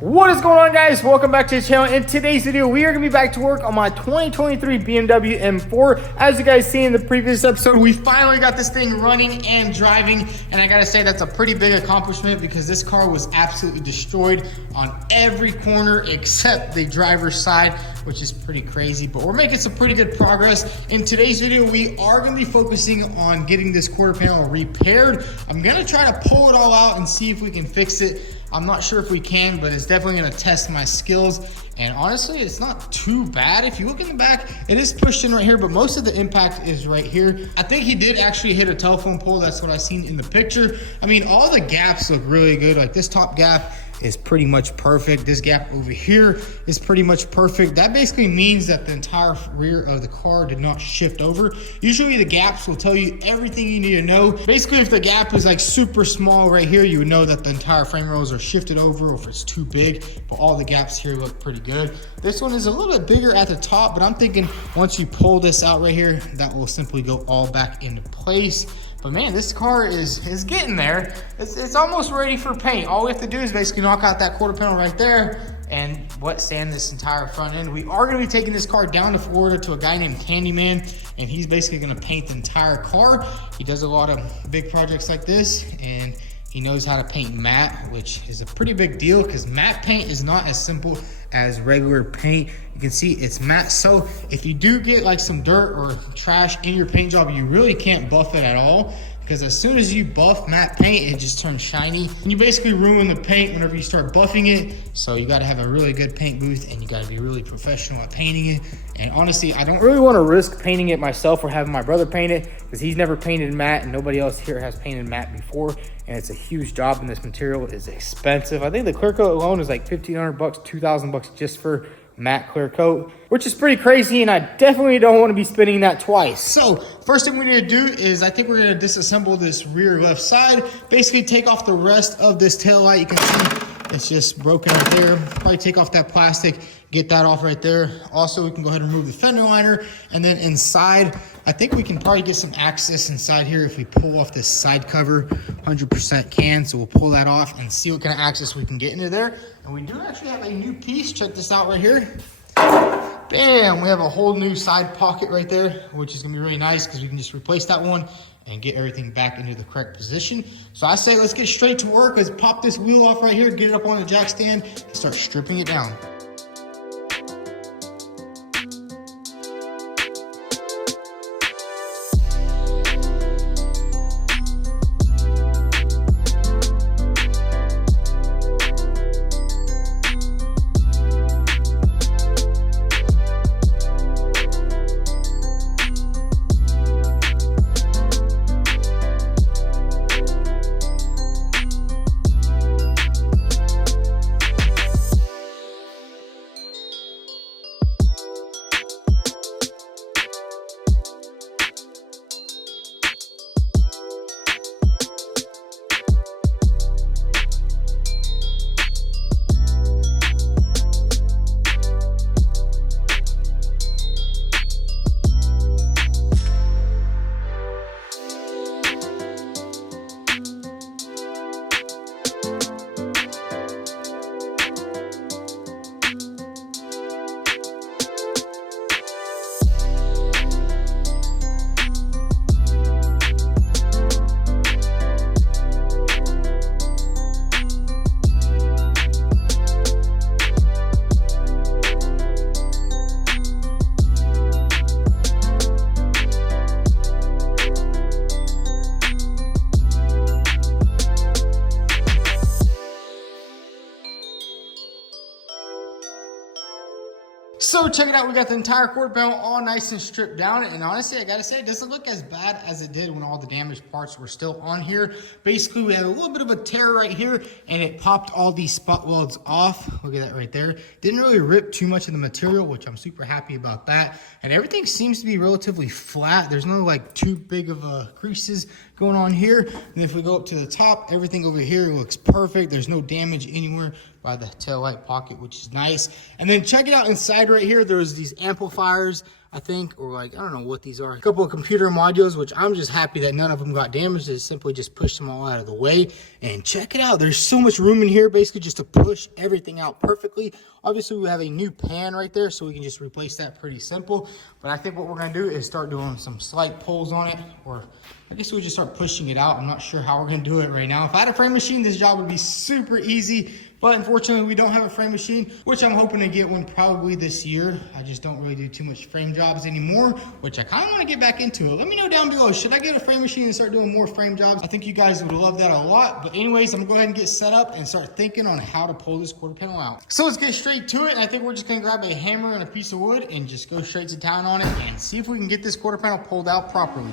What is going on, guys? Welcome back to the channel. In today's video, we are going to be back to work on my 2023 BMW M4. As you guys see in the previous episode, we finally got this thing running and driving, and I gotta say that's a pretty big accomplishment because this car was absolutely destroyed on every corner except the driver's side, which is pretty crazy, but we're making some pretty good progress. In today's video, we are going to be focusing on getting this quarter panel repaired. I'm going to try to pull it all out and see if we can fix it. I'm not sure if we can, but it's definitely going to test my skills. And honestly, it's not too bad. If you look in the back, it is pushed in right here, but most of the impact is right here. I think he did actually hit a telephone pole. That's what I seen in the picture. I mean, all the gaps look really good. Like this top gap is pretty much perfect. This gap over here is pretty much perfect. That basically means that the entire rear of the car did not shift over. Usually the gaps will tell you everything you need to know. Basically, if the gap is like super small right here, you would know that the entire frame rails are shifted over, or if it's too big, but all the gaps here look pretty good. This one is a little bit bigger at the top, but I'm thinking once you pull this out right here, that will simply go all back into place. But man, this car is getting there. It's almost ready for paint. All we have to do is basically knock out that quarter panel right there and wet sand this entire front end. We are gonna be taking this car down to Florida to a guy named Candyman, and he's basically gonna paint the entire car. He does a lot of big projects like this, and he knows how to paint matte, which is a pretty big deal because matte paint is not as simple as regular paint. You can see it's matte, so if you do get like some dirt or trash in your paint job, you really can't buff it at all, because as soon as you buff matte paint, it just turns shiny and you basically ruin the paint whenever you start buffing it. So you got to have a really good paint booth and you got to be really professional at painting it. And honestly, I don't really want to risk painting it myself or having my brother paint it, because he's never painted matte and nobody else here has painted matte before, and it's a huge job, and this material is expensive. I think the clear coat alone is like $1,500 bucks, $2,000 just for matte clear coat, which is pretty crazy, and I definitely don't want to be spending that twice. So first thing we need to do is I think we're going to disassemble this rear left side, basically take off the rest of this tail light. You can see it's just broken right there. Probably take off that plastic, get that off right there. Also, we can go ahead and remove the fender liner, and then inside, I think we can probably get some access inside here if we pull off this side cover. 100% can, so we'll pull that off and see what kind of access we can get into there. And we do actually have a new piece. Check this out right here. Bam, we have a whole new side pocket right there, which is gonna be really nice because we can just replace that one and get everything back into the correct position. So I say let's get straight to work. Let's pop this wheel off right here, get it up on the jack stand, and start stripping it down. So check it out, we got the entire quarter panel all nice and stripped down, and honestly, I gotta say, it doesn't look as bad as it did when all the damaged parts were still on here. Basically, we had a little bit of a tear right here, and it popped all these spot welds off. Look at that right there. Didn't really rip too much of the material, which I'm super happy about that. And everything seems to be relatively flat. There's no like too big of creases going on here. And if we go up to the top, everything over here looks perfect. There's no damage anywhere by the tail light pocket, which is nice. And then check it out inside right here. There's these amplifiers. I think, or like, I don't know what these are. A couple of computer modules, which I'm just happy that none of them got damaged. It simply just pushed them all out of the way. And check it out. There's so much room in here basically just to push everything out perfectly. Obviously, we have a new pan right there, so we can just replace that pretty simple. But I think what we're going to do is start doing some slight pulls on it, or I guess we'll just start pushing it out. I'm not sure how we're going to do it right now. If I had a frame machine, this job would be super easy. But unfortunately, we don't have a frame machine, which I'm hoping to get one probably this year. I just don't really do too much frame jobs anymore, which I kind of want to get back into it. Let me know down below, should I get a frame machine and start doing more frame jobs? I think you guys would love that a lot. But anyways, I'm gonna go ahead and get set up and start thinking on how to pull this quarter panel out. So let's get straight to it. And I think we're just gonna grab a hammer and a piece of wood and just go straight to town on it and see if we can get this quarter panel pulled out properly.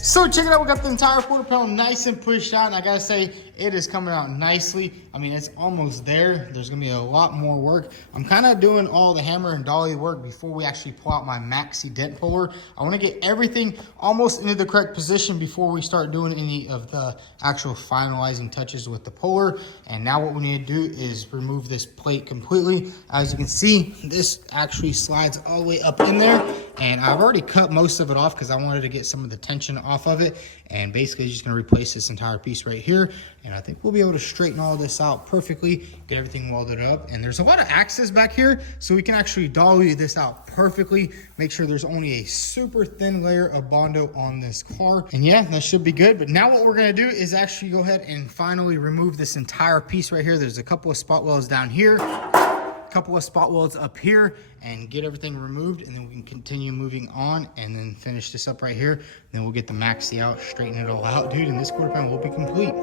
So check it out, we got the entire quarter panel nice and pushed out, and I gotta say, it is coming out nicely. I mean, it's almost there. There's gonna be a lot more work. I'm kind of doing all the hammer and dolly work before we actually pull out my maxi dent puller. I wanna get everything almost into the correct position before we start doing any of the actual finalizing touches with the puller. And now what we need to do is remove this plate completely. As you can see, this actually slides all the way up in there. And I've already cut most of it off because I wanted to get some of the tension off of it. And basically just gonna replace this entire piece right here. And I think we'll be able to straighten all this out perfectly, get everything welded up. And there's a lot of access back here, so we can actually dolly this out perfectly. Make sure there's only a super thin layer of Bondo on this car. And yeah, that should be good. But now what we're gonna do is actually go ahead and finally remove this entire piece right here. There's a couple of spot welds down here, couple of spot welds up here, and get everything removed, and then we can continue moving on and then finish this up right here. Then we'll get the maxi out, straighten it all out, dude, and this quarter panel will be complete.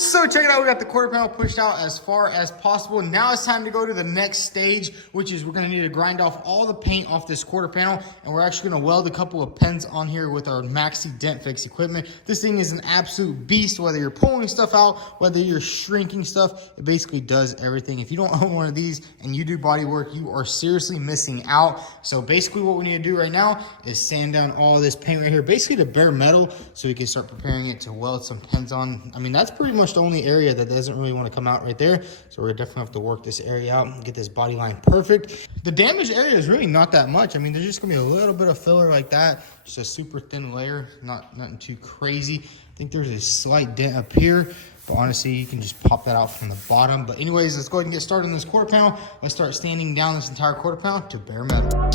So check it out, we got the quarter panel pushed out as far as possible. Now it's time to go to the next stage, which is we're gonna need to grind off all the paint off this quarter panel, and we're actually gonna weld a couple of pins on here with our Maxi Dent Fix equipment. This thing is an absolute beast, whether you're pulling stuff out, whether you're shrinking stuff, it basically does everything. If you don't own one of these and you do body work, you are seriously missing out. So basically what we need to do right now is sand down all this paint right here, basically to bare metal, so we can start preparing it to weld some pins on. I mean, that's pretty much the only area that doesn't really want to come out right there. So we're definitely have to work this area out and get this body line perfect. The damaged area is really not that much. I mean, there's just gonna be a little bit of filler like that, just a super thin layer, nothing too crazy. I think there's a slight dent up here, but honestly, you can just pop that out from the bottom. But anyways, let's go ahead and get started on this quarter panel. Let's start sanding down this entire quarter panel to bare metal.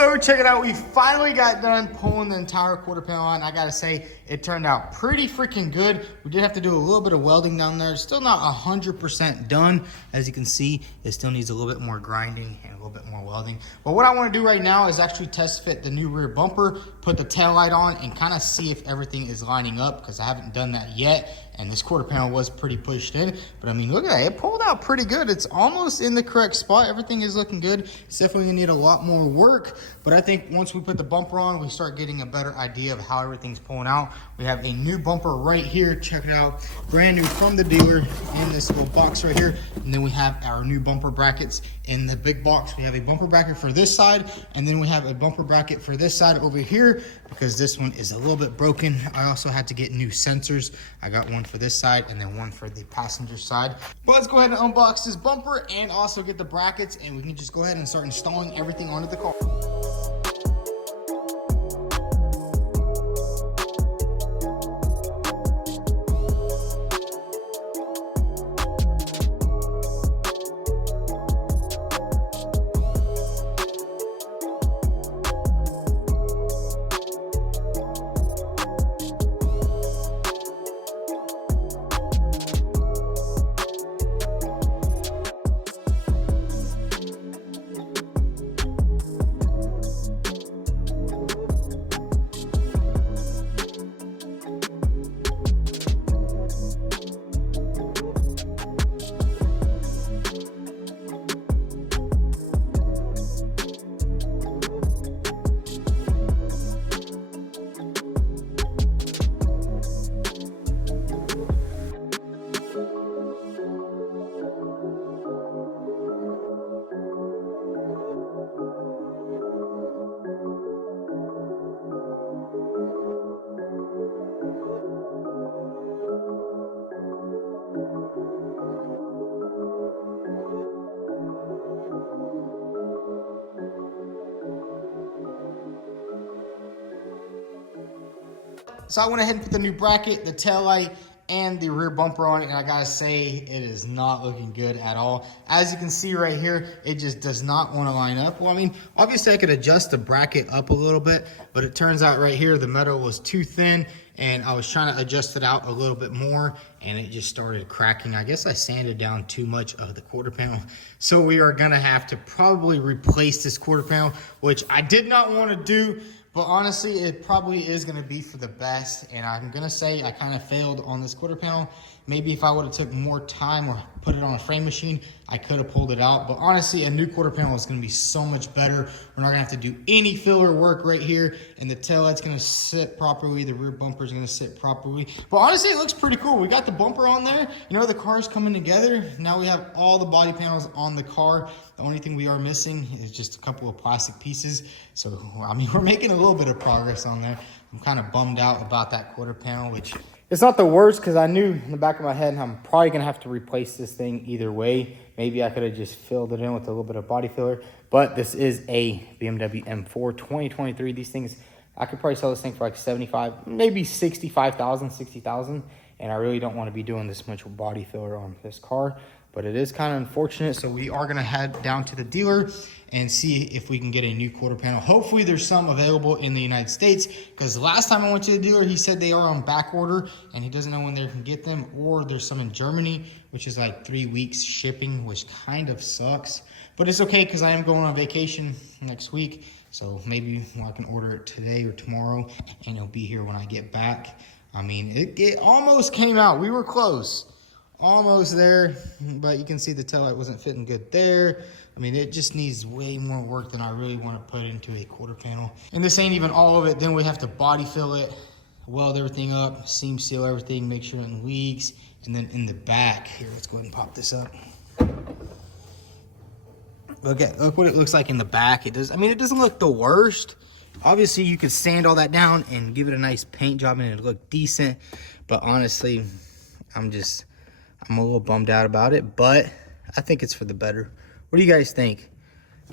So check it out, we finally got done pulling the entire quarter panel on. I gotta say, it turned out pretty freaking good. We did have to do a little bit of welding down there. Still not 100% done. As you can see, it still needs a little bit more grinding and a little bit more welding. But what I wanna do right now is actually test fit the new rear bumper, put the tail light on, and kind of see if everything is lining up, because I haven't done that yet. And this quarter panel was pretty pushed in. But I mean, look at that, it pulled out pretty good. It's almost in the correct spot. Everything is looking good. It's definitely gonna need a lot more work. But I think once we put the bumper on, we start getting a better idea of how everything's pulling out. We have a new bumper right here. Check it out. Brand new from the dealer in this little box right here. And then we have our new bumper brackets in the big box. We have a bumper bracket for this side, and then we have a bumper bracket for this side over here, because this one is a little bit broken. I also had to get new sensors. I got one for this side and then one for the passenger side. But let's go ahead and unbox this bumper and also get the brackets, and we can just go ahead and start installing everything onto the car. So I went ahead and put the new bracket, the tail light, and the rear bumper on it, and I gotta say, it is not looking good at all. As you can see right here, it just does not want to line up. Well, I mean, obviously I could adjust the bracket up a little bit, but it turns out right here, the metal was too thin, and I was trying to adjust it out a little bit more, and it just started cracking. I guess I sanded down too much of the quarter panel. So we are gonna have to probably replace this quarter panel, which I did not want to do. But honestly, it probably is going to be for the best. And I'm going to say I kind of failed on this quarter panel. Maybe if I would have took more time or put it on a frame machine, I could have pulled it out. But honestly, a new quarter panel is going to be so much better. We're not going to have to do any filler work right here. And the taillight's going to sit properly. The rear bumper is going to sit properly. But honestly, it looks pretty cool. We got the bumper on there. You know, the car's coming together. Now we have all the body panels on the car. The only thing we are missing is just a couple of plastic pieces. So, I mean, we're making a little bit of progress on there. I'm kind of bummed out about that quarter panel, which it's not the worst, because I knew in the back of my head I'm probably going to have to replace this thing either way. Maybe I could have just filled it in with a little bit of body filler. But this is a BMW M4 2023. These things, I could probably sell this thing for like 75, maybe 65,000, 60,000. And I really don't want to be doing this much body filler on this car. But it is kind of unfortunate. So we are going to head down to the dealer and see if we can get a new quarter panel. Hopefully there's some available in the United States, because last time I went to the dealer, he said they are on back order and he doesn't know when they can get them, or there's some in Germany, which is like 3 weeks shipping, which kind of sucks. But it's okay, because I am going on vacation next week. So maybe I can order it today or tomorrow and it'll be here when I get back. I mean, it almost came out. We were close. Almost there, but you can see the taillight wasn't fitting good there. I mean, it just needs way more work than I really want to put into a quarter panel. And this ain't even all of it. Then we have to body fill it, weld everything up, seam seal everything, make sure it leaks. And then in the back, here, let's go ahead and pop this up. Look what it looks like in the back. It does, I mean, it doesn't look the worst. Obviously, you could sand all that down and give it a nice paint job and it'll look decent. But honestly, I'm a little bummed out about it, but I think it's for the better. What do you guys think?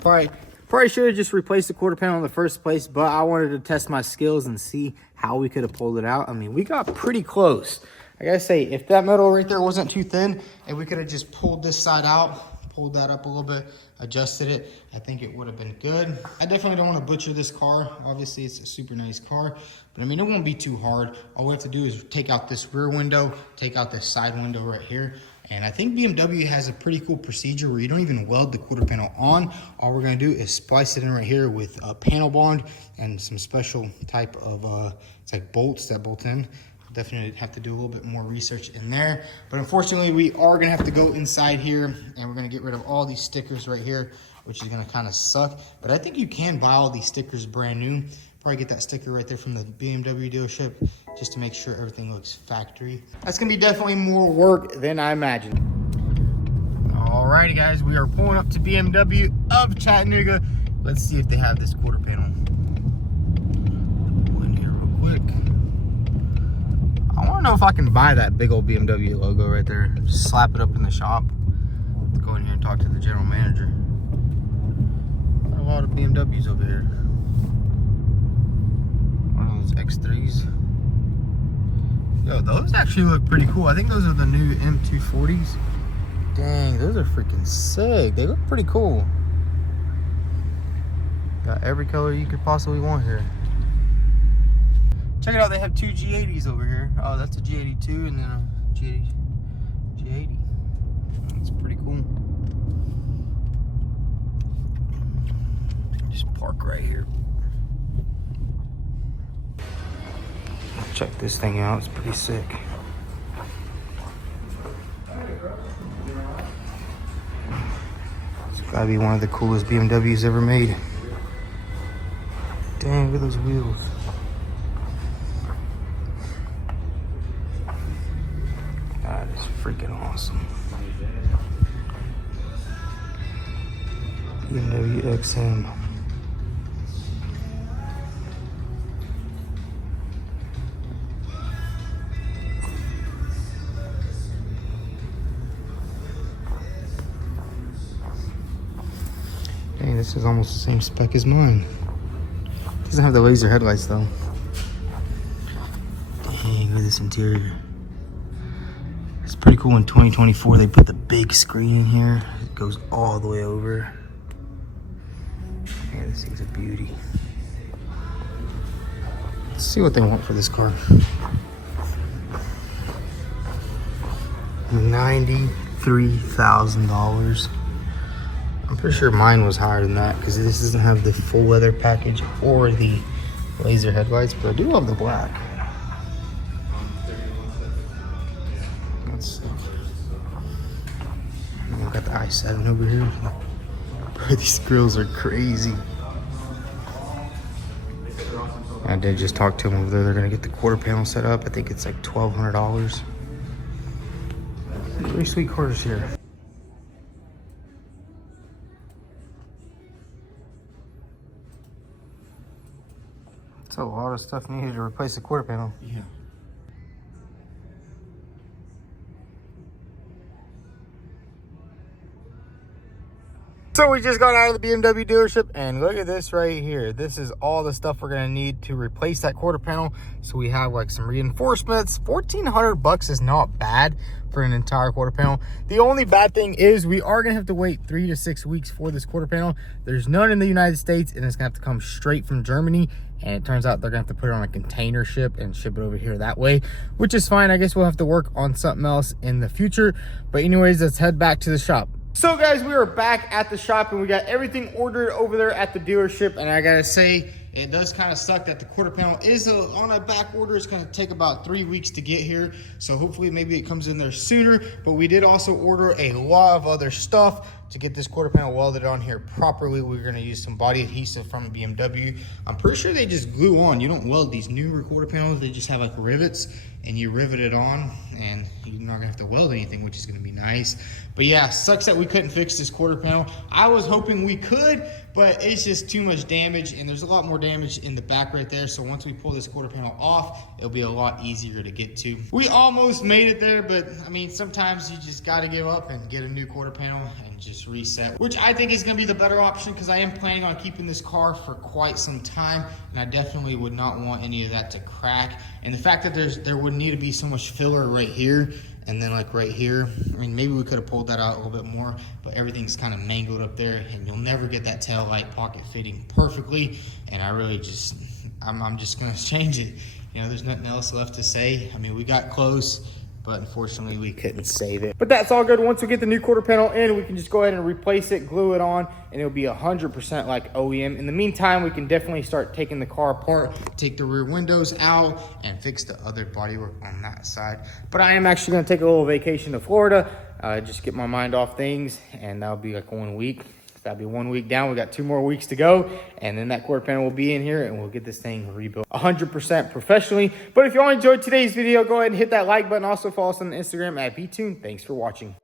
Probably should have just replaced the quarter panel in the first place, but I wanted to test my skills and see how we could have pulled it out. I mean, we got pretty close. I gotta say, if that metal right there wasn't too thin and we could have just pulled this side out, pulled that up a little bit, adjusted it, I think it would have been good. I definitely don't want to butcher this car. Obviously, it's a super nice car, but I mean, it won't be too hard. All we have to do is take out this rear window, take out this side window right here. And I think BMW has a pretty cool procedure where you don't even weld the quarter panel on. All we're gonna do is splice it in right here with a panel bond and some special type of, it's like bolts that bolt in. Definitely have to do a little bit more research in there. But unfortunately, we are gonna have to go inside here and we're gonna get rid of all these stickers right here, which is gonna kind of suck. But I think you can buy all these stickers brand new. Probably get that sticker right there from the BMW dealership just to make sure everything looks factory. That's gonna be definitely more work than I imagined. Alrighty guys, we are pulling up to BMW of Chattanooga. Let's see if they have this quarter panel. Pull in here real quick. I wanna know if I can buy that big old BMW logo right there. Just slap it up in the shop. Let's go in here and talk to the general manager. Got a lot of BMWs over here. X3s. Yo, those actually look pretty cool. I think those are the new M240s. Dang, those are freaking sick. They look pretty cool. Got every color you could possibly want here. Check it out, they have two G80s over here. Oh, that's a G82 and then a G80. That's pretty cool. Just park right here. Check this thing out, it's pretty sick. It's gotta be one of the coolest BMWs ever made. Dang, look at those wheels. That is freaking awesome. BMW XM. Dang, this is almost the same spec as mine. Doesn't have the laser headlights though. Dang, look at this interior. It's pretty cool. In 2024 they put the big screen in here. It goes all the way over. Man, this thing's a beauty. Let's see what they want for this car. $93,000. I'm pretty sure mine was higher than that because this doesn't have the full leather package or the laser headlights, but I do love the black. Let's see. I've got the i7 over here. Bro, these grills are crazy. I did just talk to them over there. They're gonna get the quarter panel set up. I think it's like $1,200. Pretty sweet cars here. It's a lot of stuff needed to replace the quarter panel. Yeah. So we just got out of the BMW dealership and look at this right here. This is all the stuff we're gonna need to replace that quarter panel. So we have like some reinforcements. $1,400 is not bad for an entire quarter panel. The only bad thing is we are gonna have to wait 3 to 6 weeks for this quarter panel. There's none in the United States and it's gonna have to come straight from Germany. And it turns out they're gonna have to put it on a container ship and ship it over here that way, which is fine. I guess we'll have to work on something else in the future. But anyways, let's head back to the shop. So guys, we are back at the shop and we got everything ordered over there at the dealership. And I gotta say, it does kind of suck that the quarter panel is on a back order. It's gonna take about 3 weeks to get here. So hopefully maybe it comes in there sooner. But we did also order a lot of other stuff to get this quarter panel welded on here properly. We're gonna use some body adhesive from BMW. I'm pretty sure they just glue on. You don't weld these newer quarter panels. They just have like rivets and you rivet it on and you're not gonna have to weld anything, which is gonna be nice. But yeah, sucks that we couldn't fix this quarter panel. I was hoping we could, but it's just too much damage and there's a lot more damage in the back right there. So once we pull this quarter panel off, it'll be a lot easier to get to. We almost made it there, but I mean, sometimes you just gotta give up and get a new quarter panel and just reset, which I think is gonna be the better option because I am planning on keeping this car for quite some time and I definitely would not want any of that to crack. And the fact that there would need to be so much filler right here And then like right here, I mean, maybe we could have pulled that out a little bit more, but everything's kind of mangled up there, and you'll never get that tail light pocket fitting perfectly. And I really just, I'm just gonna change it. You know, there's nothing else left to say. I mean, we got close, but unfortunately we couldn't save it. But that's all good. Once we get the new quarter panel in, we can just go ahead and replace it, glue it on, and it'll be 100% like OEM. In the meantime, we can definitely start taking the car apart, take the rear windows out, and fix the other bodywork on that side. But I am actually gonna take a little vacation to Florida, just get my mind off things, and that'll be like 1 week. That'll be 1 week down. We got 2 more weeks to go, and then that quarter panel will be in here, and we'll get this thing rebuilt 100% professionally. But if y'all enjoyed today's video, go ahead and hit that like button. Also follow us on Instagram at vTuned. Thanks for watching.